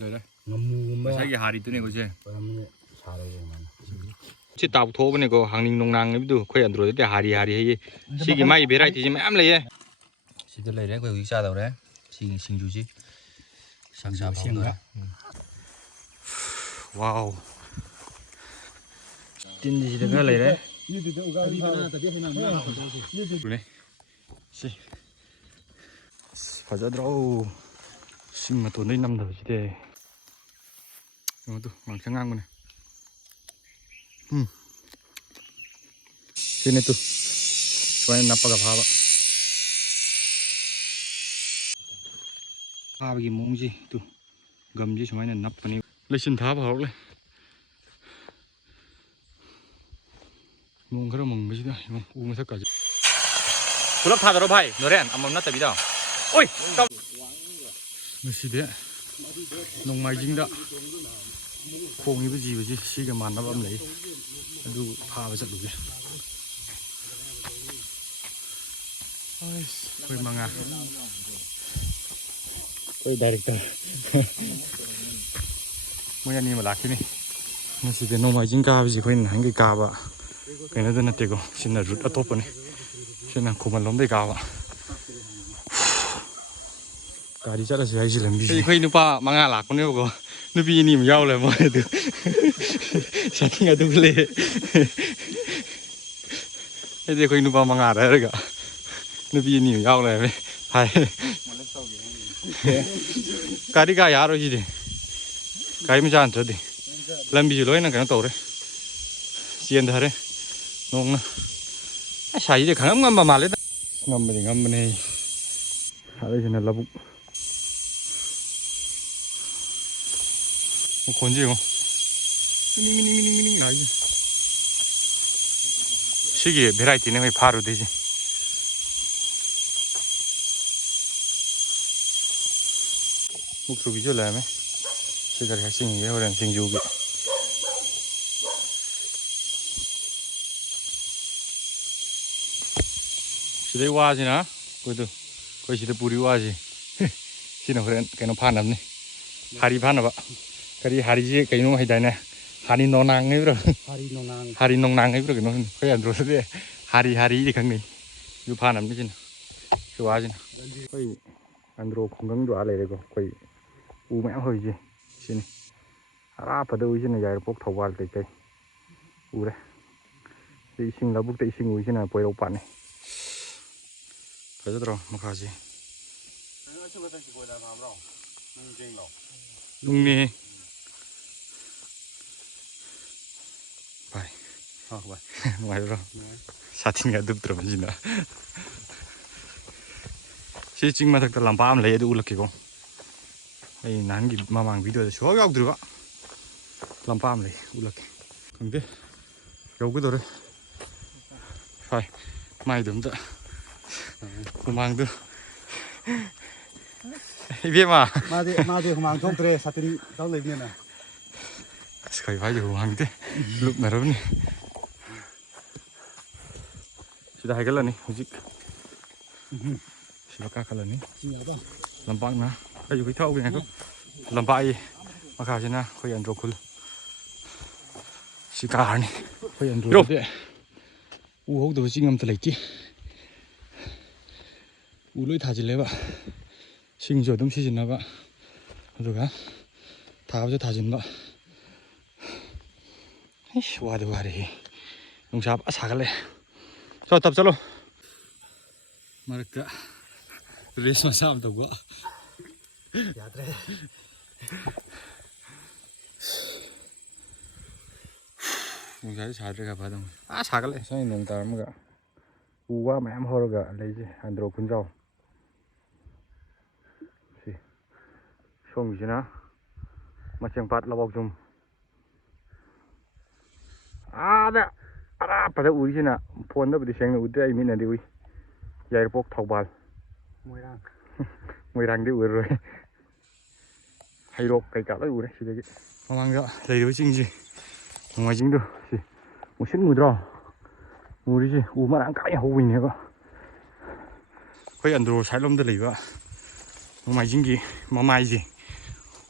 เลยngâmใช้กี่หาดีตัวนี้กูใช่ chỉ tàu thô bên này có hàng ninh nông năng ấy đủ khỏe rồi để hà đi hay xí cái máy về đây thì em lấy xí tôi lấy đấy quay xa đầu đấy xí xin chú chứ sang sao phong rồi wow tin gì được cái lấy đấy này xí phải ra đâu xin mà tụi đây năm rồi chứ thế đúng không bằng sáng ngang này sini tuh cuman napa gak apa apa bagi mung sih tuh gam sih cuman napa nih lesin tháp vàoเลยmung cái đó mung cái gì đó uống hết cả chứ kulap tháp đó phải nói đen âm nát tại vì đâu ôi đâu cái gì đấy nông mai dính đó khô như cái gì vậy chứ xí cái màn nó âm lấyดูพาไปสักดูดิเฮ้ยมังอ่ะเฮ้ยดีเรคเตอร์เมื่อนี้มาลักที่นี่นี่สิเป็นน้องไม้จิงกาไปสิคนหันกี่กาบะเป็นอะไรนั่นเด็กก็ฉันน่ะรุดอัตโตปนี่ฉันน่ะคุมันล้มได้กาบะกาดีจัดเลยสิให้สิเล่นบีไอ้คนนึกว่ามังอ่ะหลักคนนี้บอกว่านึกบีนี่มันยาวเลยมั้งดูฉันยังดูเลยไอ้เด็กคนนึกว่ามังอ่ะอะไรกันนึกบีนี่มันยาวเลยไหมใช่กาดีกายาโรจิดิกายไม่จานเถิดดิลำบีอยู่เลยนั่งกันโตเลยเสียนเถอะเลยน้องนะไอ้ชายเด็กขังงำมาเลยงำไปดิงำไปนี่อะไรฉันน่ะระบุคนจริงเหรอ미닝 나이 시기 베라이티는 왜 바로 되지 목소리 줄라면 시가리 학생이에요 그런 생주기 시대 와지나 그래도 거기 시대 뿌리 와지 시는 그런 걔는 파남네 하리 파나봐 그리 하리지 걔는 해다네 하리 농낭 ấy 하리 농낭 ấy rồi nó cái anh rồi đấy 하리 đi khăng này du pha nằm cái gì cái quá gì cái anh rồi không gắng dọa lại được cái u mẹ hơi gì xin à phải đâu xin này dài bốc thầu vào cái u đấy đi xin là bốc tay xin u xin là bồi đầu bạn này phải rất rồi mà khá gì đúng nè ngoài rồi 사진이 안 들어가지나 실증만 딱 làm 밤 lấy được 울럭이고 이 난기 마망 비디오에 저기 들어가 làm 밤 lấy 울럭 근데 여기도래 phải mày đúng đó mang được biết mà đi mang trong tre 사진 tao lấy nè phải phải được mang thế lúc nào đó nè sudah hai kali nih musik siapa kali nih lampak na ayo kita tahu kan lampak ini makanya kau yang rokul siapa nih kau yang rokul deh hốc đầu chính ngâm lấy chứ lưỡi thả chỉ lấy vậy sinh rồi đâm xí nào vậy rồi á tháo cho thả chỉ vậy wow đấy ông sao bắt sạc cái cho tập chalo marka race mà sao đâu quá mình thấy xài được phải không xài cái này sao nông ta mà cả u quá mà em hồi cả lấy gì andro kun rau si xong gì na mà chẳng phát là bọc chung đó pada ui sih nak, phone tu beri siang udah ini nanti ui, jaya pok thau bal, muirang dia ui rồi, hay rok kai kat lah ui sih lagi, mamang tak, lagi tu sing sih, mamang sing tu, sih, musim muda, muri sih, marang kai hau ini apa, kau andro salom tu lagi apa, mamang sing sih,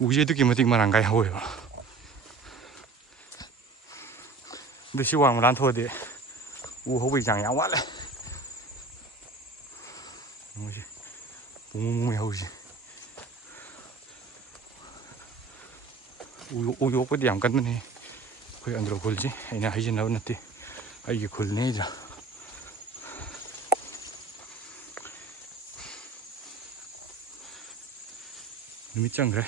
ꯎꯁꯦ ꯑꯗꯨꯛꯀꯤ ꯃꯇꯤꯛ ꯃꯔꯥꯡ ꯀꯥꯏ ꯍꯧꯋꯦꯕ ꯑꯗꯨ ꯁꯤ ꯋꯥꯡꯃ ꯂꯥꯟꯊꯣꯛꯑꯗꯤ ꯎ ꯍꯧꯕꯒꯤ ꯆꯥꯡ ꯌꯥꯝ ꯋꯥꯠꯂꯦ ꯃꯣꯏꯁꯦ ꯄꯨꯡꯃꯨꯡ ꯍꯧꯁꯦ ꯎ ꯌꯣꯛꯄꯗꯤ ꯌꯥꯝ ꯀꯟꯕꯅꯤ ꯑꯩꯈꯣꯏ ꯑꯟꯗ꯭ꯔꯣ ꯈꯨꯜꯁꯦ ꯑꯩꯅ ꯍꯩꯖꯤꯟꯅꯕ ꯅꯠꯇꯦ ꯑꯩꯒꯤ ꯈꯨꯜꯅꯤ ꯑꯩꯗ ꯅꯨꯃꯤꯠ ꯆꯪꯈ꯭ꯔꯦ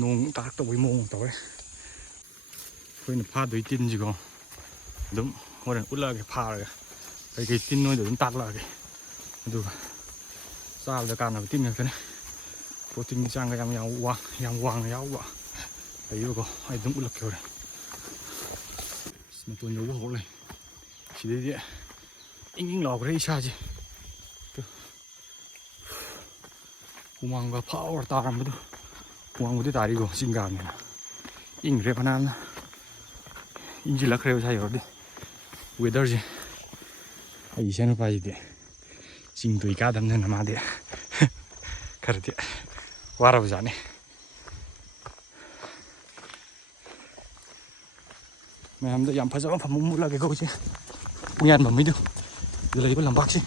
ꯅꯣꯡ ꯇꯥꯔꯛꯇꯧꯕꯒꯤ ꯃꯑꯣꯡ ꯇꯧꯋꯦ ꯑꯩꯈꯣꯏꯅ ꯐꯥꯗꯣꯏ ꯇꯤꯟꯁꯤꯀꯣ ꯑꯗꯨꯝ ꯍꯣꯔꯦꯟ ꯎꯠꯂꯛꯑꯒꯦ ꯐꯥꯔꯒ ꯀꯩꯀꯩ ꯇꯤꯟ ꯅꯣꯏꯗꯣ ꯑꯗꯨꯝ ꯇꯥꯛꯂꯛꯑꯒꯦ ꯑꯗꯨꯒ ꯆꯥꯕꯗ ꯀꯥꯟꯅꯕ ꯇꯤꯟ ꯉꯥꯛꯇꯅꯦ ꯄ꯭ꯔꯣꯇꯤꯟꯒꯤ ꯆꯥꯡꯒ ꯌꯥꯝ ꯋꯥꯡꯅ ꯌꯥꯎꯕ ꯂꯩꯕꯀꯣ ꯑꯩ ꯑꯗꯨꯝ ꯎꯠꯂꯛꯀꯦ ꯍꯣꯔꯦꯟ ꯃꯇꯣꯟ ꯌꯧꯕ ꯍꯧꯔꯛꯂꯦ ꯁꯤꯗꯩꯗꯤ ꯏꯪ ꯏꯪ ꯂꯥꯎꯈ꯭ꯔꯦ ꯏꯁꯥꯁꯦ ꯍꯨꯃꯥꯡꯒ ꯐꯥꯎꯔ ꯇꯥꯔꯝꯕꯗꯣ ꯍꯨꯃꯥꯡꯕꯨꯗꯤ ꯇꯥꯔꯤꯀꯣ ꯆꯤꯡꯒꯥꯅꯤꯅ ꯏꯪꯈ꯭ꯔꯦ ꯐꯅꯌꯥꯝꯅ ꯏꯪꯁꯤꯜꯂꯛꯈ꯭ꯔꯦꯕ ꯁꯥꯏ ꯌꯧꯔꯗꯤ ꯋꯦꯗꯔꯁꯦ ꯑꯩ ꯏꯆꯥ ꯅꯨꯄꯥꯁꯤꯗꯤ ꯆꯤꯡ ꯇꯣꯏ ꯀꯥꯗꯕꯅꯤꯅ ꯃꯥꯗꯤ ꯈꯔꯗꯤ ꯋꯥꯔꯕꯖꯥꯠꯅꯤ ꯃꯌꯥꯝꯗ ꯌꯥꯝ ꯐꯖꯕ ꯃꯐꯝ ꯑꯃ ꯎꯠꯂꯛꯑꯒꯦꯀꯣ ꯍꯧꯖꯤꯛ ꯄꯨꯡꯌꯥꯟ ꯃꯃꯤꯗꯨ ꯑꯗꯨ ꯂꯩꯕ ꯂꯝꯄꯥꯛꯁꯤ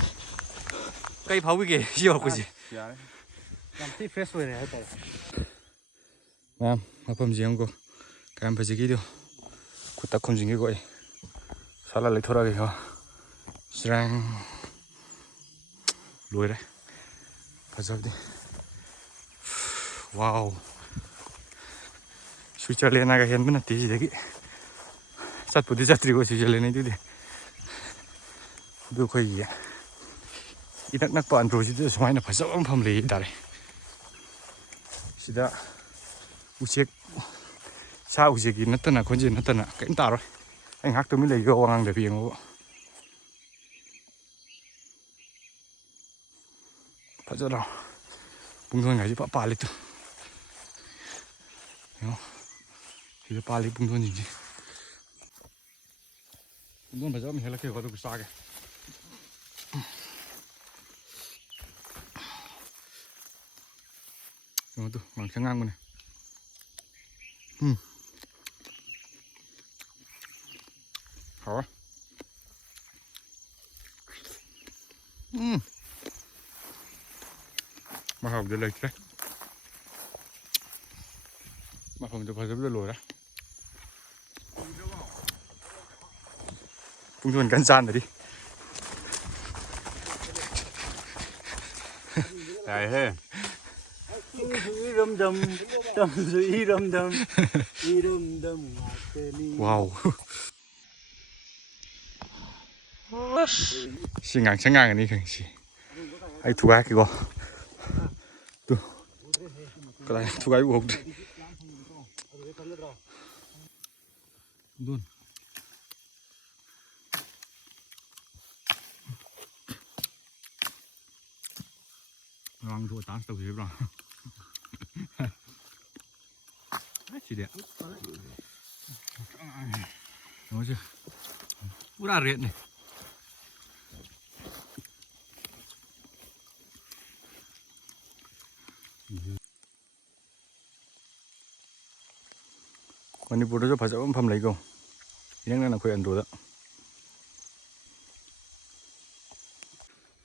ꯀꯩ ꯐꯥꯎꯕꯤꯒꯦ ꯁꯤ ꯌꯧꯔꯛꯄꯁꯦ ꯌꯥꯔꯦ ꯌꯥꯝ ꯊꯤ ꯐ꯭ꯔꯦꯁ ꯑꯣꯏꯔꯦ ꯍꯥꯏꯇꯥꯔꯦ ꯃꯌꯥꯝ ꯃꯐꯝꯁꯤ ꯌꯦꯡꯉꯨꯀꯣ ꯀꯌꯥꯝ ꯐꯖꯒꯦꯗꯣ ꯈꯨꯠꯇ ꯈꯨꯝꯖꯤꯟꯒꯦꯀꯣ ꯑꯩ ꯁꯥꯠꯂ ꯂꯩꯊꯣꯔꯛꯑꯒꯦꯀꯣ ꯆ꯭ꯔꯦꯡ ꯂꯣꯏꯔꯦ ꯐꯖꯕꯗꯤ ꯋꯥꯎ ꯁ꯭ꯋꯤꯠꯖꯔꯂꯦꯟꯅꯒ ꯍꯦꯟꯕ ꯅꯠꯇꯦ ꯁꯤꯗꯒꯤ ꯆꯠꯄꯨꯗꯤ ꯆꯠꯇ꯭ꯔꯤꯀꯣ ꯁ꯭ꯋꯤꯠꯖꯔꯂꯦꯟꯗꯨꯗꯤ ꯑꯗꯨ ꯑꯩꯈꯣꯏꯒꯤ ꯏꯅꯛ ꯅꯛꯄ ꯑꯟꯗ꯭ꯔꯣꯁꯤꯗ ꯁꯨꯃꯥꯏꯅ ꯐꯖꯕ ꯃꯐꯝ ꯂꯩ ꯍꯥꯏꯇꯥꯔꯦ ꯁꯤꯗ ꯎꯆꯦꯛ ꯁꯥ ꯎꯆꯦꯛꯀꯤ ꯅꯠꯇꯅ ꯈꯣꯟꯖꯦꯜ ꯅꯠꯇꯅ ꯀꯔꯤꯝ ꯇꯥꯔꯣꯏ ꯑꯩ ꯉꯥꯏꯍꯥꯛ ꯇꯨꯃꯤꯟ ꯂꯩꯒꯦ ꯋꯥ ꯉꯥꯡꯗꯕꯤ ꯌꯦꯡꯉꯨꯕ ꯐꯖꯗ꯭ꯔꯣ ꯄꯨꯡꯗꯣꯟꯒꯥꯏꯁꯦ ꯄꯥꯜꯂꯤꯇꯣ ꯌꯦꯡꯉꯣ ꯁꯤꯗ ꯄꯥꯜꯂꯤ ꯄꯨꯡꯗꯣꯟꯁꯤꯡꯁꯦ ꯄꯨꯡꯗꯣꯟ ꯐꯖꯕ ꯑꯃ ꯍꯦꯜꯂꯛꯀꯦꯀꯣ ꯑꯗꯨꯒ ꯆꯥꯒꯦ ꯀꯩꯅꯣꯗꯣ ꯉꯥꯡꯁꯪ ꯉꯥꯡꯕꯅꯦ ꯍꯥꯎꯔꯦ ꯃꯍꯥꯎꯗꯤ ꯂꯩꯇ꯭ꯔꯦ ꯃꯐꯝꯗꯨ ꯐꯖꯕꯗ ꯂꯣꯏꯔꯦ ꯄꯨꯡꯗꯣꯟ ꯀꯟꯅ ꯆꯥꯟꯅꯔꯤ ꯌꯥꯏꯍꯦ ꯏꯔꯝꯗꯝ ꯇꯝꯁꯨ ꯏꯔꯝꯗꯝ ꯏꯔꯝꯗꯝ ꯉꯥꯛꯇꯅꯤ ꯋꯥꯎ ꯁꯤ ꯉꯥꯡꯁꯪ ꯉꯥꯡꯉꯅꯤ ꯈꯪꯁꯤ ꯑꯩ ꯊꯨꯒꯥꯏꯔꯛꯀꯦꯀꯣ ꯇꯨ ꯀꯗꯥꯏ ꯊꯨꯒꯥꯏꯕ ꯎꯍꯧꯗ꯭ꯔꯦ ꯄꯨꯡꯗꯣꯟ ꯉꯥꯡꯊꯣꯛꯑ ꯗꯥꯟꯁ ꯇꯧꯁꯤꯕ꯭ꯔꯣ ꯁꯤꯗꯤ ꯀꯩꯅꯣꯁꯦ ꯄꯨꯔꯥ ꯔꯦꯠꯅꯤ ꯃꯅꯤꯄꯨꯔꯗꯁꯨ ꯐꯖꯕ ꯃꯐꯝ ꯂꯩꯀꯣ ꯏꯅꯛ ꯅꯛꯅ ꯑꯩꯈꯣꯏ ꯑꯟꯗ꯭ꯔꯣꯗ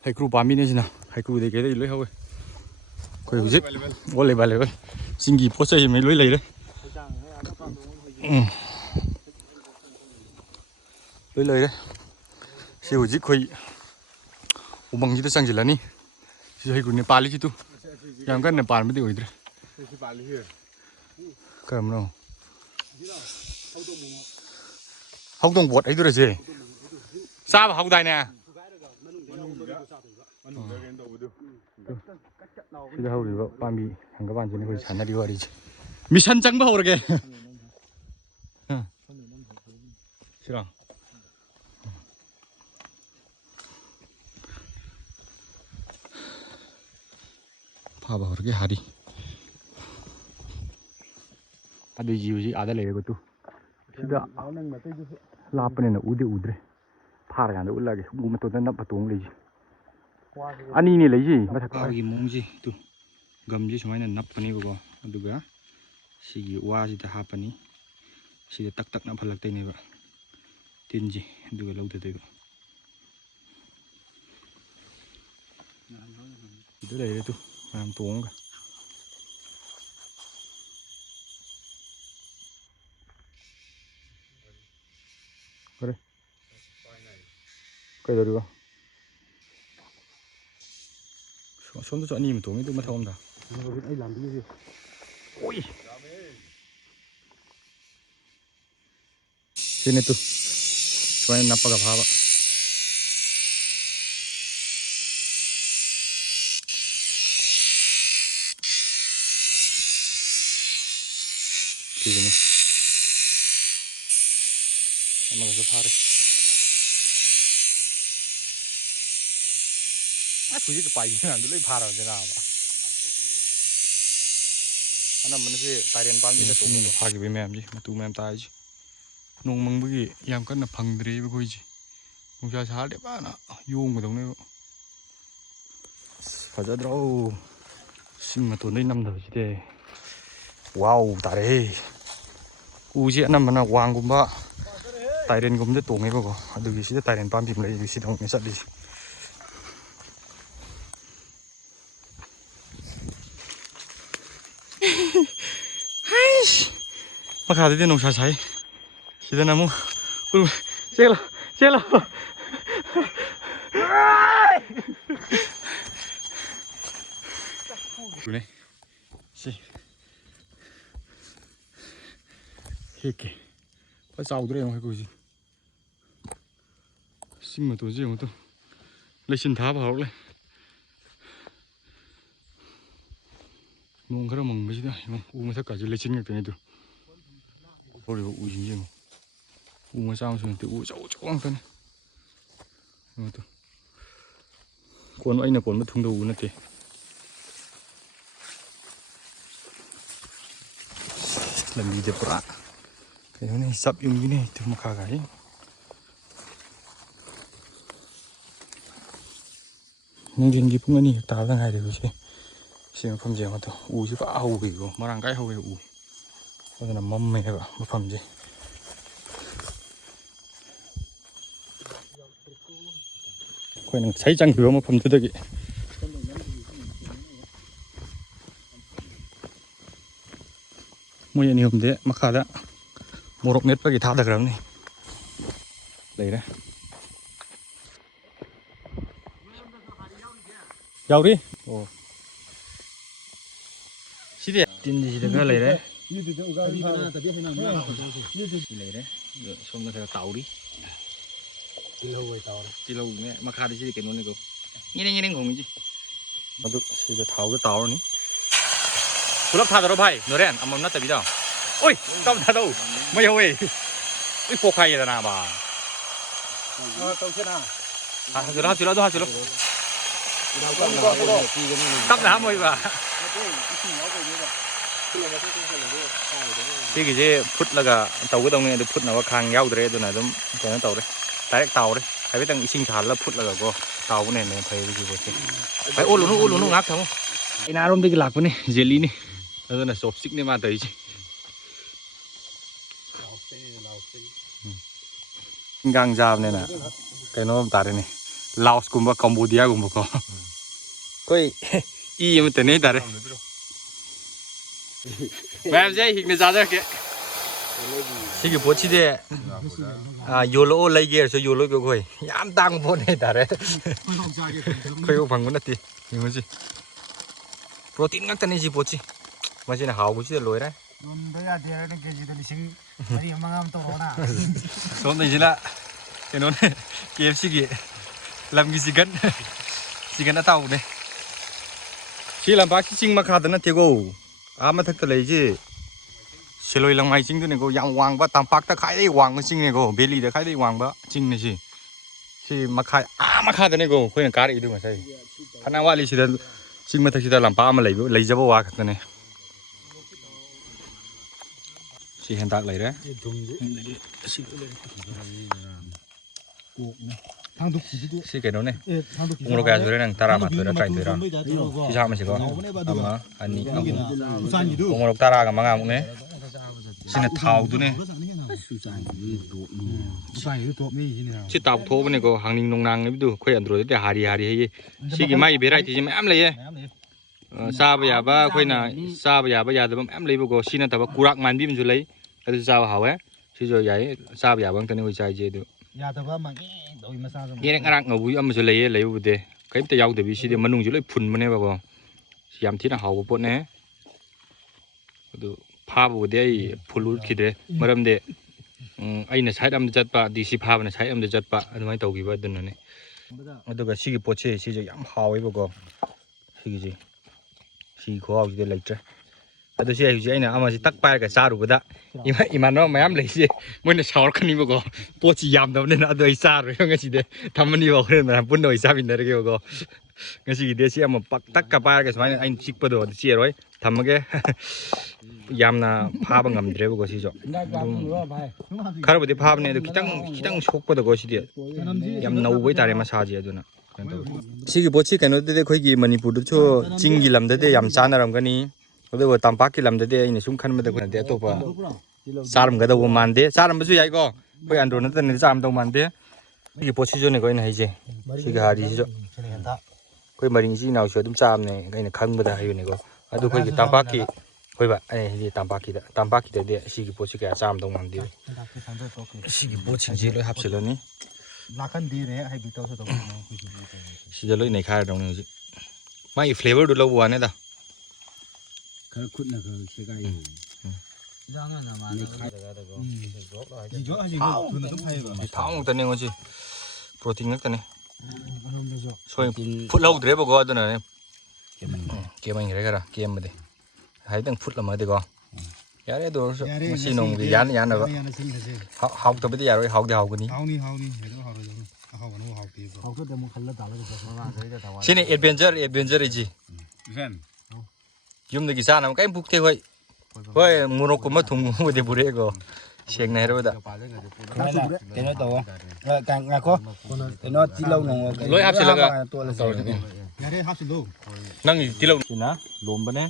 ꯍꯩꯀ꯭ꯔꯨ ꯄꯥꯝꯕꯤꯅꯦ ꯁꯤꯅ ꯍꯩꯀ꯭ꯔꯨꯗꯩ ꯀꯩꯗꯩ ꯂꯣꯏ ꯍꯧꯋꯦ ꯑꯩꯈꯣꯏ ꯍꯧꯖꯤꯛ ꯑꯣꯜ ꯑꯦꯕꯥꯏꯂꯦꯕꯜ ꯆꯤꯡꯒꯤ ꯄꯣꯠ ꯆꯩ ꯃꯩ ꯂꯣꯏ ꯂꯩꯔꯦ ꯂꯣꯏ ꯂꯩꯔꯦ ꯁꯤ ꯍꯧꯖꯤꯛ ꯑꯩꯈꯣꯏ ꯎꯃꯪꯁꯤꯗ ꯆꯪꯁꯤꯜꯂꯅꯤ ꯁꯤ ꯍꯩꯀ꯭ꯔꯨꯅꯦ ꯄꯥꯜꯂꯤꯁꯤꯗꯨ ꯌꯥꯝ ꯀꯟꯅ ꯄꯥꯟꯕꯗꯤ ꯑꯣꯏꯗ꯭ꯔꯦ ꯀꯔꯝꯕꯅꯣ ꯍꯧꯗꯣꯡ ꯄꯣꯠ ꯍꯩꯗꯨꯔꯁꯦ ꯆꯥꯕ ꯍꯧꯗꯥꯏꯅꯦ ꯁꯤꯗ ꯍꯧꯔꯤꯕ ꯄꯥꯝꯕꯤ ꯍꯪꯒꯄꯥꯟꯁꯤꯅ ꯑꯩꯈꯣꯏ ꯁꯥꯟꯅꯔꯤ ꯋꯥꯔꯤꯁꯦ ꯃꯤꯁꯟ ꯆꯪꯕ ꯍꯧꯔꯒꯦ ꯁꯤꯔꯣ ꯐꯥꯕ ꯍꯧꯔꯒꯦ ꯍꯥꯔꯤ ꯑꯗꯨ ꯖꯤꯕꯁꯤ ꯑꯥꯗ ꯂꯩꯔꯦꯕ ꯇꯨ ꯁꯤꯗ ꯂꯥꯞꯄꯅꯤꯅ ꯎꯗꯤ ꯎꯗ꯭ꯔꯦ ꯐꯥꯔꯀꯥꯟꯗ ꯎꯠꯂꯛꯑꯒꯦ ꯎ ꯃꯇꯣꯟꯗ ꯅꯞꯄ ꯇꯣꯡ ꯂꯩꯁꯤ ꯑꯅꯤꯅꯦ ꯂꯩꯁꯤ ꯃꯊꯛ ꯐꯥꯕꯒꯤ ꯃꯑꯣꯡꯁꯤ ꯇꯨ ꯒꯝꯁꯤ ꯁꯨꯃꯥꯏꯅ ꯅꯞꯄꯅꯦꯕꯀꯣ ꯑꯗꯨꯒ ꯁꯤꯒꯤ ꯋꯥꯁꯤꯗ ꯍꯥꯞꯄꯅꯤ ꯁꯤꯗ ꯇꯛ ꯇꯛꯅ ꯐꯜꯂꯛꯇꯣꯏꯅꯦꯕ ꯇꯤꯟꯁꯤ ꯑꯗꯨꯒ ꯂꯧꯊꯗꯣꯏꯕ ꯑꯗꯨ ꯂꯩꯔꯦ ꯇꯨ ꯃꯌꯥꯝ ꯇꯣꯡꯉꯒ ꯀꯔꯤ ꯀꯩꯗꯧꯔꯤꯕ ꯁꯣꯝꯗꯁꯨ ꯑꯅꯤ ꯑꯃ ꯇꯣꯡꯉꯤ ꯑꯗꯨ ꯃꯊꯛ ꯑꯝꯗ ꯑꯩ ꯂꯥꯝꯕꯤꯁꯦ ꯑꯣꯏ sini tuh soalnya napa gak apa sini emang gak apa aku juga kepagian dulu parah aja apa karena mana sih tarian palm kita tuh pagi bemem sih matu mem taj nong mangbugi yang kan phangdre ba khoi ji nungsa sa de ba na yong dong ne fajadro sim ma to nei nam da ji de wow tare u ji nam na wang gum ba tairen gum de tong ei ba ko adu gi si de tairen pam bim lai si dong ne sat li makha de nungsa sai sida namu celo celo này xí hết kì phải sao đấy không hay cái gì xin mà tôi gì không tôi lấy xin tháp vào lấy nung cái đó mừng mấy chứ đấy uống tất cả chỉ lấy xin cái này được có điều uống gì không uống sao rồi tự uống cháu cháu ăn thôi này tôi còn anh là còn mất thùng đầu nữa thì làm gì được bả cái này sắp dùng cái này từ mà khá cái nhưng đến cái phương này tạo ra ngày được chứ xem phẩm gì mà tôi u chứ phải hầu gì mà đang cái hầu gì u có thể là mâm mè vậy một phẩm gì coi nó thấy trăng hứa một phẩm thứ đấy mua nhiều thế mà khá đó một rộng nét với cái tháp được lắm này đấy đấy giàu đi ồ xí đi tin gì được cái lấy đấy lấy đấy xong rồi tàu đi chỉ lâu này mà khá đi xí cái nó này cô nghe đây ngồi gì nó được xí được tháo cái tàu này 불합 타더라 바이 노래는 안 먹나 비다 오이 깜다도 뭐야 왜 이 포카이다 나 봐. 아 하지라도 하지로 깜나 한번 봐. cái gì phút là tàu cái đồng này được phút nào có khang nhau rồi này giống cái nó tàu đấy tái tàu đấy phải biết tăng sinh sản là phút là có tàu cái này thấy cái gì vậy phải ôn luôn ngáp không cái nào luôn cái lạc này jelly này đó là sốp xích nên mà thấy chứ gang giam này nè cái nó ta đây này Laos cũng có Cambodia cũng có coi y mà tên này ta đây mẹ dây hình này ra đây kìa cái bố chi đấy à yolo lấy kia rồi yolo cái coi yam tăng bố này ta đấy coi có bằng cái gì hiểu gì protein các tên này gì bố chi mà chỉ là hào của chị lối đấy. Số này chỉ là cái nó này KFC kì làm cái gì gần đã tàu này. Chỉ làm bác chính mà khá là thiệt cô. À mà thật là gì? Chỉ lối làm ngay chính thôi này cô yang hoàng ba tam bạc ta khai đấy hoàng cái chính này cô, belly ta khai đấy hoàng ba chính này gì? Chỉ mà khá này cô, khơi là cá đấy được mà sao? Khả năngว่าlý chỉ là chính mà thật là làm ba mà lấy ra bao hoa cái này. Chị hiện tại lấy đấy. si cái nó này thằng ung lo cái rồi nè tara mà rồi cái rồi si sao mà chỉ có ama ani ung lo tara cái mang này xin là tháo tu này si tàu thô bên này có hàng ninh nông năng ấy tu khơi ăn rồi thì hari hay si cái mai về thì em lấy sa bây giờ ba khơi nào sa bây giờ thì em lấy bao gồm si là tao kurak man bim rồi lấy cái sao hảo ấy si rồi vậy sa bây giờ bằng tên người trai gì đượcยังรักงูอันมันจะเลยเลยบุตรก็ยังแต่ยาวแต่วิธีเดียวมันนุ่งจะเลยพุ่นมันเนี่ยบ่ยามที่น่ะหาวปนเนี่ยดูภาพบุตรไอ้พุ่นลุคิดเลยมาเริ่มเดะไอ้เนี่ยใช้ดำจัดปะดีสิภาพเนี่ยใช้ดำจัดปะอันไม่ตัวกี่บาทเดินเนี่ยดูก็สิ่งปวดเช่สิ่งจะยามหาวไอ้บ่สิ่งข้อเอาจะเลยจ้ะตัวเชี่ยอยู่ไอ้เนี่ยเอามาสิตักไปกับซาดูบ่ได้อีมันเนาะไม่ยามเลยสิมันเนี่ยชาวคนนี้บ่ปวดจียามตัวเนี่ยนะตัวไอ้ซาเลยงั้นสิเดทำมันนี่บอกเลยนะปุ่นโดยซาบินได้ก็บ่งั้นสิเดเชี่ยมาปักตักกับไปกับสมัยไอ้ชิกปะโดเชี่ยร้อยทำมันแกยามน่ะภาพงามเดรบ่สิจ่อคาร์บดีภาพเนี่ยคิดตั้งชกปะโดก็สิเดยามนูไว้ตาเรมาซาจีตัวน่ะสิกบ่สิกันเดค่อยกี่มณีปุรุโชจิงกิลำเดยามซานารำกันนี่udah buat tampak kilam dede ini sungkan mende kuna dia tu apa saram gada wo mande saram besu yai ko koi andro na tan saram tong mande ki posisi ne koi na hai je si ga hari jo koi maring si naw sho dum sam ne kai na khang bada hayu ne ko adu koi ki tampak ki koi ba ai hi tampak ki de si ki posisi ka saram tong mande si ki posisi je loi hap se lo ni lakan di ne hai bitau so to si je loi nei kha dong ni mai flavor du lo wa ne da khởi khuất là khởi sẽ gai tháo tên này ngon chứ protein nước tên này rồi phút lâu đấy bao giờ tên này kia mình cái ra kia mình đây thấy từng phút là mới được không giá đấy đồ xin nông cái giá này rồi học từ bây giờ rồi học thì học cái ní xin này adventure gì dùng được cái sao nào cái bút theo vậy mua nó cũng mất thùng mua để bù rễ cơ xiềng này rồi đó cái nó to càng ngạc có cái nó tí lâu nó lối hấp xì lâu à năng tí lâu thì ná lùm bên đấy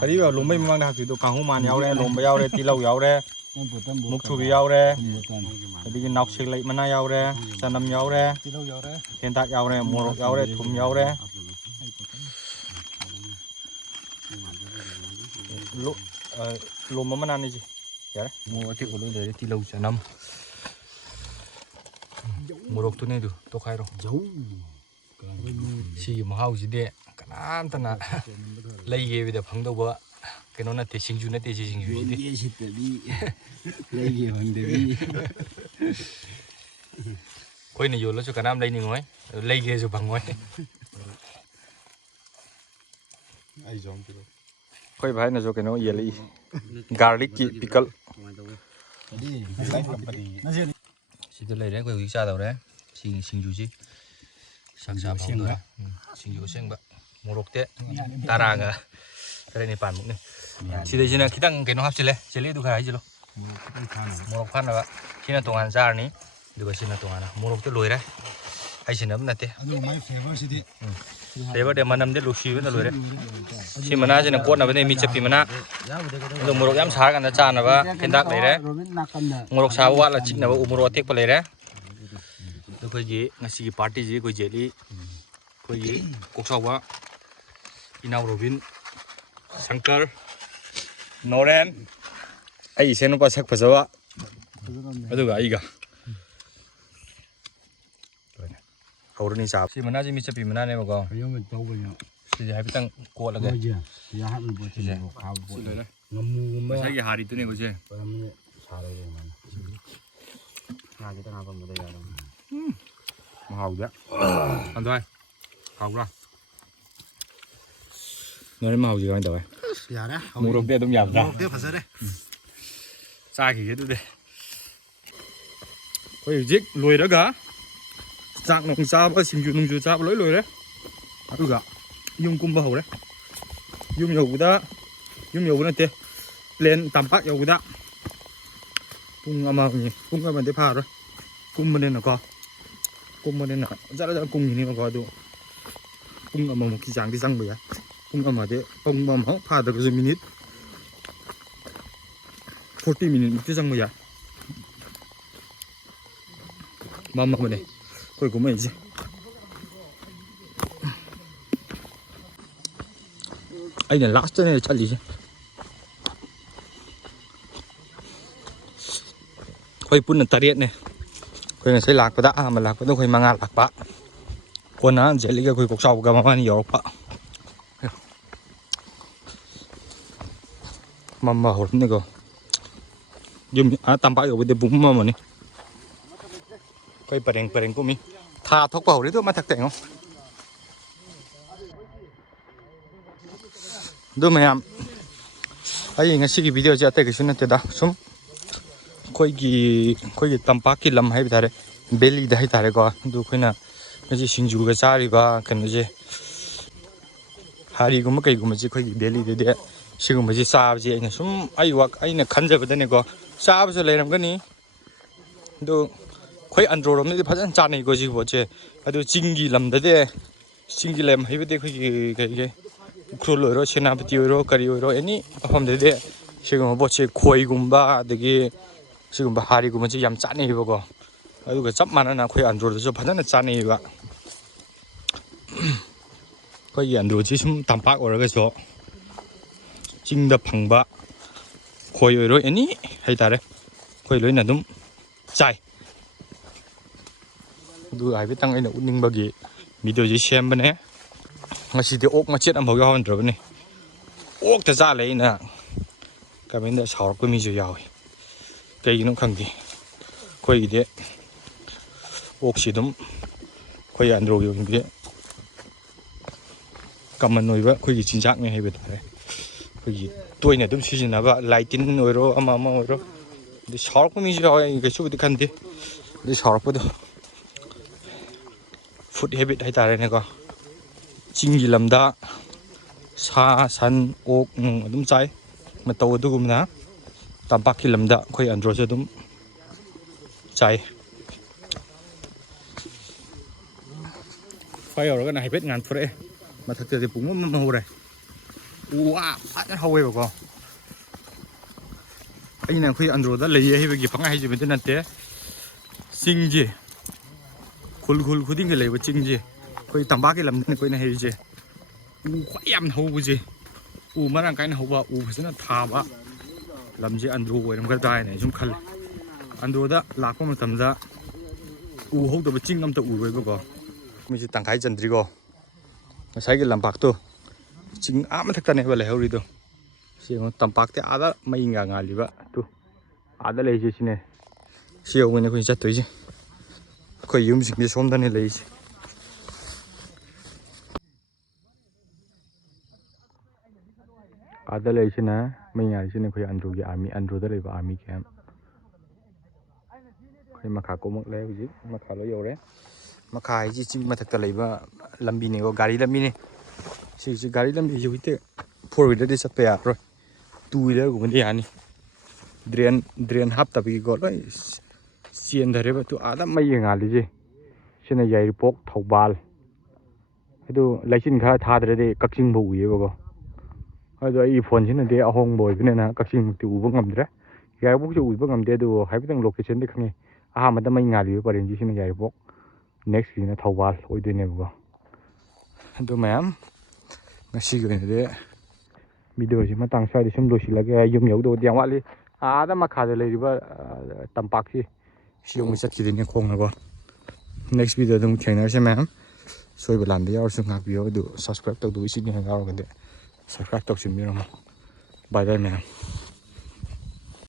cái đi vào lùm mấy mang đào thì tôi càng không màn nhau đây lùm bây giờ đây tí lâu nhau đây mục thu bây giờ đây cái đi nọc xì lại mà na nhau đây san năm nhau đây hiện tại nhau đây mua nhau đây thùng nhau đây lùm mà ăn đi gì, dạ đấy, mua cái của nó để tí lâu cho năm, mua đồ tôi này được, tôi khai rồi, xì mà hao gì đấy, cái nào ta nè, lấy cái về để phăng đâu bữa, cái nó là để sinh dục, nó để sinh dục gì đấy, lấy cái phăng để coi này vô nó cho cái nam lấy này ngói, lấy cái rồi bằng ngói, coi phải là cho cái nó gì lấy garlic pickle chỉ tôi lấy đấy quay cái xa đâu đấy xin chú chứ sang xa phong rồi xin chú xem bạn một lục tệ ta ra cả cái này bàn một này chỉ đây chỉ là khi tăng cái nó hấp chỉ lấy được cái gì luôn một lục phát là bạn khi nào tung ăn ra này được xin là tung ăn một lục tệ lùi đấy hay xin nấm này tệ thế để mà nằm để lục xì với nó lùi đấy xì mà na chỉ là cuốn là bên này mình chụp thì mà na rồi một lục yếm xáกันจานนะว่าเป็นดักเลยđấy một lục xáว่าlà chính là một lục tiếcไปเลยđấy tôi coi gì ngasi party gì coi gì đi coi gì cuộc sau quá inau Robin Shankar Noren ai xem nó có sắc phải sao á itu gak iga hầu ini sab si mana sih mi cepi mana nih bang si hai pitang kuat lagi saya lagi hari itu nih gue mahal ya ăn thôi hầu ra nói đến màu gì anh tỏi mua đồ kia tôi nhầm ra sai thì cái đây có gì dích lùi đó cả dạng nông sao ở xin nông chưa sao lối lùi đấy cả dùng cung bầu đấy dùng dầu này tiền lên tầm bát dầu đó cung mà cung cái mình để pha rồi cung bên đây là co ꯀꯨꯝꯕꯅꯤꯅ ꯖꯔ ꯖꯔ ꯀꯨꯝꯈꯤꯅꯦꯕꯀꯣ ꯑꯗꯨ ꯄꯨꯡ ꯑꯃꯃꯨꯛꯀꯤ ꯆꯥꯡꯗꯤ ꯆꯪꯕ ꯌꯥꯏ ꯄꯨꯡ ꯑꯃꯗꯤ ꯄꯨꯡ ꯑꯃ ꯐꯥꯗ꯭ꯔꯒꯁꯨ ꯃꯤꯅꯤꯠ 40 ꯃꯤꯅꯤꯠꯃꯨꯛꯇꯤ ꯆꯪꯕ ꯌꯥꯏ ꯃꯝꯃꯕꯅꯦ ꯑꯩꯈꯣꯏ ꯀꯨꯝꯃꯛꯏꯁꯦ ꯑꯩꯅ ꯂꯥꯁꯇꯅꯦ ꯆꯠꯂꯤꯁꯦ ꯑꯩꯈꯣꯏ ꯄꯨꯟꯅ 8ꯅꯦ ꯑꯩꯈꯣꯏ ꯉꯁꯥꯏ ꯂꯥꯛꯄꯗ ꯑꯍꯥꯟꯕ ꯂꯥꯛꯄꯗ ꯑꯩꯈꯣꯏ 5 ꯂꯥꯛꯄ ꯀꯣꯟꯅ ꯖꯦꯂꯤꯒ ꯑꯩꯈꯣꯏ ꯀꯣꯛꯆꯥꯎꯒ ꯃꯕꯥꯅꯤ ꯌꯧꯔꯛꯄ ꯃꯝꯕ ꯍꯧꯔꯛꯅꯤꯀꯣ ꯌꯨꯝ ꯇꯝꯄꯥꯛ ꯌꯧꯕꯗꯤ ꯄꯨꯡ ꯑꯃꯅꯤ ꯑꯩꯈꯣꯏ ꯄꯔꯦꯡ ꯀꯨꯝꯃꯤ ꯊꯥ ꯊꯣꯛꯄ ꯍꯧꯔꯤꯗꯣ ꯃꯊꯛꯇ ꯌꯦꯡꯉꯣ ꯑꯗꯨ ꯃꯌꯥꯝ ꯑꯩ ꯉꯁꯤꯒꯤ ꯚꯤꯗꯤꯑꯣꯁꯦ ꯑꯇꯩ ꯀꯩꯁꯨ ꯅꯠꯇꯦꯗ ꯁꯨꯝ ꯑꯩꯈꯣꯏꯒꯤ ꯇꯝꯄꯥꯛꯀꯤ ꯂꯝ ꯍꯥꯏꯕ ꯇꯥꯔꯦ ꯕꯦꯂꯤꯗ ꯍꯥꯏꯇꯥꯔꯦꯀꯣ ꯑꯗꯨ ꯑꯩꯈꯣꯏꯅ ꯉꯁꯤ ꯁꯤꯡꯖꯨꯒ ꯆꯥꯔꯤꯕ ꯀꯩꯅꯣꯁꯦ ꯍꯥꯔꯤꯒꯨꯝꯕ ꯀꯩꯒꯨꯝꯕꯁꯦ ꯑꯩꯈꯣꯏꯒꯤ ꯕꯦꯂꯤꯗꯗꯤ ꯁꯤꯒꯨꯝꯕꯁꯤ ꯆꯥꯕꯁꯤ ꯑꯩꯅ ꯁꯨꯝ ꯑꯩꯅ ꯈꯟꯖꯕꯗꯅꯦꯀꯣ ꯆꯥꯕꯁꯨ ꯂꯩꯔꯝꯒꯅꯤ ꯑꯗꯨ ꯑꯩꯈꯣꯏ ꯑꯟꯗ꯭ꯔꯣꯔꯣꯝꯗꯗꯤ ꯐꯖꯅ ꯆꯥꯅꯩꯀꯣ ꯁꯤ ꯄꯣꯠꯁꯦ ꯑꯗꯨ ꯆꯤꯡꯒꯤ ꯂꯝꯗꯗꯤ ꯆꯤꯡꯒꯤ ꯂꯝ ꯍꯥꯏꯕꯗꯤ ꯑꯩꯈꯣꯏꯒꯤ ꯎꯈ꯭ꯔꯨꯜ ꯑꯣꯏꯔꯣ ꯁꯦꯅꯥꯄꯇꯤ ꯑꯣꯏꯔꯣ ꯀꯔꯤ ꯑꯣꯏꯔꯣ ꯑꯦꯅꯤ ꯃꯐꯝꯗꯗꯤ ꯁꯤꯒꯨꯝꯕ ꯄꯣꯠꯁꯦ ꯈꯣꯏꯒꯨꯝꯕ ꯑꯗꯒꯤ ꯁꯤꯒꯨꯝꯕ ꯍꯥꯔꯤꯒꯨꯝꯕꯁꯦ ꯌꯥꯝ ꯆꯥꯅꯩꯌꯦꯕꯀꯣ ꯑꯗꯨꯒ ꯆꯞ ꯃꯥꯟꯅꯅ ꯑꯩꯈꯣꯏ ꯑꯟꯗ꯭ꯔꯣꯗꯁꯨ ꯐꯖꯅ ꯆꯥꯅꯩꯌꯦꯕ ꯑꯩꯈꯣꯏꯒꯤ ꯑꯟꯗ꯭ꯔꯣꯁꯤ ꯁꯨꯝ ꯇꯝꯄꯥꯛ ꯑꯣꯏꯔꯒꯁꯨ ꯆꯤꯡꯗ ꯐꯪꯕ ꯈꯣꯏ ꯑꯣꯏꯔꯣ ꯑꯦꯅꯤ ꯍꯥꯏꯇꯥꯔꯦ ꯑꯩꯈꯣই ꯂꯣꯏꯅ ꯑꯗꯨꯝ ꯆꯥꯏ ꯑꯗꯨꯒ ꯍꯥꯏꯐꯦꯠꯇꯪ ꯑꯩꯅ ꯎꯠꯅꯤꯡꯕꯒꯤ ꯚꯤꯗꯤꯑꯣꯁꯤ ꯁꯦꯝꯕꯅꯦ ꯉꯁꯤꯗꯤ ꯑꯣꯛ ꯃꯆꯦꯠ ꯑꯃꯐꯥꯎ ꯌꯥꯎꯍꯟꯗ꯭ꯔꯕꯅꯤ ꯑꯣꯛꯇ ꯆꯥꯂꯦ ꯑꯩꯅ ꯀꯃꯦꯟꯗ ꯁꯥꯎꯔꯛꯄ ꯃꯤꯁꯨ ꯌꯥꯎꯏ ꯀꯩꯒꯤꯅꯣ ꯈꯪꯗꯦ ꯑꯩꯈꯣꯏꯒꯤꯗꯤ ꯑꯣꯛꯁꯤ ꯑꯗꯨꯝ ꯑꯩꯈꯣই ꯑꯟꯗ꯭ꯔꯣꯒꯤ ꯑꯣꯏꯅꯗꯤ ꯀꯃꯟ ꯑꯣꯏꯕ ꯑꯩꯈꯣꯏꯒꯤ ꯆꯤꯟꯖꯥꯛꯅꯤ ꯍꯥꯏꯕ ꯇꯥꯔꯦ ꯑꯩꯈꯣꯏꯒꯤ ꯇꯣꯏꯅ ꯑꯗꯨꯝ ꯁꯤꯖꯤꯟꯅꯕ ꯂꯥꯏ ꯇꯤꯟ ꯑꯣꯏꯔꯣ ꯑꯃ ꯑꯣꯏꯔꯣ ꯑꯗꯩ ꯁꯥꯎꯔꯛꯄ ꯃꯤꯁꯨ ꯌꯥꯎꯋꯦ ꯑꯩ ꯀꯩꯁꯨꯕꯨꯗꯤ ꯈꯟꯗꯦ ꯑꯗꯩ ꯁꯥꯎꯔꯛꯄꯗꯣ ꯐꯨꯗ ꯍꯦꯕꯤꯠ ꯍꯥꯏꯇꯥꯔꯦꯅꯦꯀꯣ ꯆꯤꯡꯒꯤ ꯂꯝꯗ ꯁꯥ ꯁꯟ ꯑꯣꯛ ꯅꯨꯡ ꯑꯗꯨꯝ ꯆꯥꯏ ꯃꯇꯧ ꯑꯗꯨꯒꯨꯝꯅ ꯇꯝꯄꯥꯛꯀꯤ ꯂꯝꯗ ꯑꯩꯈꯣꯏ ꯑꯟꯗ꯭ꯔꯣꯁꯨ ꯑꯗꯨꯝ ꯆꯥꯏ ꯈ꯭ꯋꯥꯏ ꯌꯧꯔꯒꯅ ꯍꯥꯏꯐꯦꯠ ꯉꯥꯟꯊꯣꯔꯛꯑꯦ ꯃꯊꯛꯇꯗꯤ ꯄꯨꯡꯃꯝ ꯍꯧꯔꯦ ꯎ ꯋꯥ ꯐꯖꯅ ꯍꯧꯋꯦꯕꯀꯣ ꯑꯩꯅ ꯑꯩꯈꯣꯏ ꯑꯟꯗ꯭ꯔꯣꯗ ꯂꯩꯌꯦ ꯍꯥꯏꯕꯒꯤ ꯄꯪꯍꯥꯏ ꯍꯥꯏꯖꯕꯗꯤ ꯅꯠꯇꯦ ꯆꯤꯡꯁꯦ ꯈꯨꯜ ꯈꯨꯗꯤꯡꯒꯤ ꯂꯩꯕ ꯆꯤꯡꯁꯦ ꯑꯩꯈꯣই ꯇꯝꯄꯥꯛꯀꯤ ꯂꯝꯗꯅꯤ ꯑꯩꯈꯣꯏꯅ ꯍꯩꯔꯤꯁꯦ ꯎ ꯈ꯭ꯋꯥꯏ ꯌꯥꯝꯅ ꯍꯧꯕꯁꯦ ꯎ ꯃꯔꯥꯡ ꯀꯥꯏꯅ ꯍꯧꯕ ꯎ ꯐꯖꯅ ꯊꯥꯕ ꯂꯝꯁꯦ ꯑꯟꯗ꯭ꯔꯣ ꯑꯣꯏꯔꯝꯒꯗ꯭ꯔꯥ ꯍꯥꯏꯅ ꯑꯩ ꯁꯨꯝ ꯈꯜꯂꯦ ꯑꯟꯗ꯭ꯔꯣꯗ ꯂꯥꯛꯄ ꯃꯇꯝꯗ ꯎ ꯍꯧꯗꯕ ꯆꯤꯡ ꯑꯝꯇ ꯎꯔꯣꯏꯕꯀꯣ ꯃꯤꯁꯦ ꯇꯪꯈꯥꯏ ꯆꯟꯗ꯭ꯔꯤꯀꯣ ꯉꯁꯥꯏꯒꯤ ꯂꯝꯄꯥꯛꯇꯣ ꯆꯤꯡ ꯃꯊꯛꯇꯅꯦꯕ ꯂꯩꯍꯧꯔꯤꯗꯣ ꯁꯤ ꯌꯦꯡꯉꯣ ꯇꯝꯄꯥꯛꯇꯤ ꯑꯥꯗ ꯃꯩꯒ ꯉꯥꯜꯂꯤꯕ ꯑꯗꯨ ꯑꯥꯗ ꯂꯩꯔꯤꯁꯦ ꯁꯤꯅꯦ ꯁꯤ ꯌꯧꯕꯅꯦ ꯑꯩꯈꯣꯏ ꯆꯠꯇꯣꯏꯁꯦ ꯑꯩꯈꯣꯏ ꯌꯨꯝꯁꯤꯡꯁꯦ ꯁꯣꯝꯗꯅꯦ ꯂꯩꯔꯤꯁꯦ ꯑꯥꯗ ꯂꯩꯔꯤꯁꯤꯅ ꯃꯩ ꯉꯥꯜꯂꯤꯁꯤꯅ ꯑꯩꯈꯣꯏ ꯑꯟꯗ꯭ꯔꯣꯒꯤ ꯑꯥꯔꯃꯤ ꯑꯟꯗ꯭ꯔꯣꯗ ꯂꯩꯕ ꯑꯥꯔꯃꯤ ꯀꯦꯝꯞ ꯑꯩꯈꯣꯏ ꯃꯈꯥ ꯀꯨꯝꯃꯛꯂꯦ ꯍꯧꯖꯤꯛ ꯃꯈꯥ ꯂꯣꯏ ꯌꯧꯔꯦ ꯃꯈꯥ ꯍꯥꯏꯁꯤ ꯆꯤꯡ ꯃꯊꯛꯇ ꯂꯩꯕ ꯂꯝꯕꯤꯅꯦꯀꯣ ꯒꯥꯔꯤ ꯂꯝꯕꯤꯅꯤ ꯁꯤꯁꯤ ꯒꯥꯔꯤ ꯂꯝꯕꯤꯁꯤ ꯍꯧꯖꯤꯛꯇꯤ 4 ꯋꯤꯂꯔꯗꯤ ꯆꯠꯄ ꯌꯥꯔꯣꯏ 2 ꯋꯤꯂꯔꯒꯨꯝꯕꯗꯤ ꯌꯥꯅꯤ ꯗ꯭ꯔꯦꯟ ꯍꯥꯞꯇꯕꯒꯤꯀꯣ ꯂꯣꯏ ꯆꯦꯟꯊꯔꯦꯕ ꯑꯗꯨ ꯑꯥꯗ ꯃꯩꯒ ꯉꯥꯜꯂꯤꯁꯦ ꯁꯤꯅ ꯌꯥꯏꯔꯤꯄꯣꯛ ꯊꯧꯕꯥꯜ ꯑꯗꯨ ꯂꯩꯆꯤꯟ ꯈꯔ ꯊꯥꯗ꯭ꯔꯗꯤ ꯀꯛꯆꯤꯡꯐꯥꯎ ꯎꯏꯌꯦꯕꯀꯣ ꯑꯗꯣ ꯑꯩꯒꯤ ꯐꯣꯟꯁꯤꯅꯗꯤ ꯑꯍꯣꯡꯕ ꯑꯣꯏꯕꯅꯤꯅ ꯀꯛꯆꯤꯡꯃꯛꯇꯤ ꯎꯕ ꯉꯝꯗ꯭ꯔꯦ ꯌꯥꯏꯔꯤꯄꯣꯛꯁꯨ ꯎꯕ ꯉꯝꯗꯦ ꯑꯗꯨꯕꯨ ꯍꯥꯏꯐꯦꯠꯇꯪ ꯂꯣꯀꯦꯁꯟꯗꯤ ꯈꯪꯉꯤ ꯑꯍꯥꯟꯕꯗ ꯃꯩ ꯉꯥꯜꯂꯤꯕ ꯄꯔꯦꯡꯁꯤ ꯁꯤꯅ ꯌꯥꯏꯔꯤꯄꯣꯛ ꯅꯦꯛꯁꯀꯤꯁꯤꯅ ꯊꯧꯕꯥꯜ ꯑꯣꯏꯗꯣꯏꯅꯦꯕꯀꯣ ꯑꯗꯨ ꯃꯌꯥꯝ ꯉꯁꯤꯒꯤ ꯑꯣꯏꯅꯗꯤ ꯚꯤꯗꯤꯑꯣꯁꯤ ꯃꯇꯥꯡ ꯁ꯭ꯋꯥꯏꯗ ꯁꯨꯝ ꯂꯣꯏꯁꯤꯜꯂꯒꯦ ꯌꯨꯝ ꯌꯧꯗꯧꯕꯗꯤ ꯌꯥꯝ ꯋꯥꯠꯂꯤ ꯑꯥꯗ ꯃꯈꯥꯗ ꯂꯩꯔꯤꯕ ꯇꯝꯄꯥꯛꯁꯤ ꯁꯤ ꯑꯃꯨꯛ ꯆꯠꯈꯤꯗꯣꯏꯅꯦ ꯈꯣꯡꯅꯀꯣ ꯅꯦꯛꯁ ꯚꯤꯗꯤꯑꯣꯗ ꯑꯃꯨꯛ ꯊꯦꯡꯅꯔꯁꯦ ꯃꯌꯥꯝ ꯁꯣꯏꯕ ꯂꯥꯟꯕ ꯌꯥꯎꯔꯁꯨ ꯉꯥꯛꯄꯤꯌꯣ ꯑꯗꯨ ꯁꯕꯁꯀ꯭ꯔꯥꯏꯕ ꯇꯧꯗꯕ ꯏꯆꯤꯟ ꯌꯥꯎꯔꯒꯗꯤ ꯁꯕꯁꯀ꯭ꯔꯥꯏꯕ ꯇꯧꯁꯤꯟꯕꯤꯔꯝꯃꯣ ꯕꯥꯏ ꯕꯥꯏ ꯃꯌꯥꯝ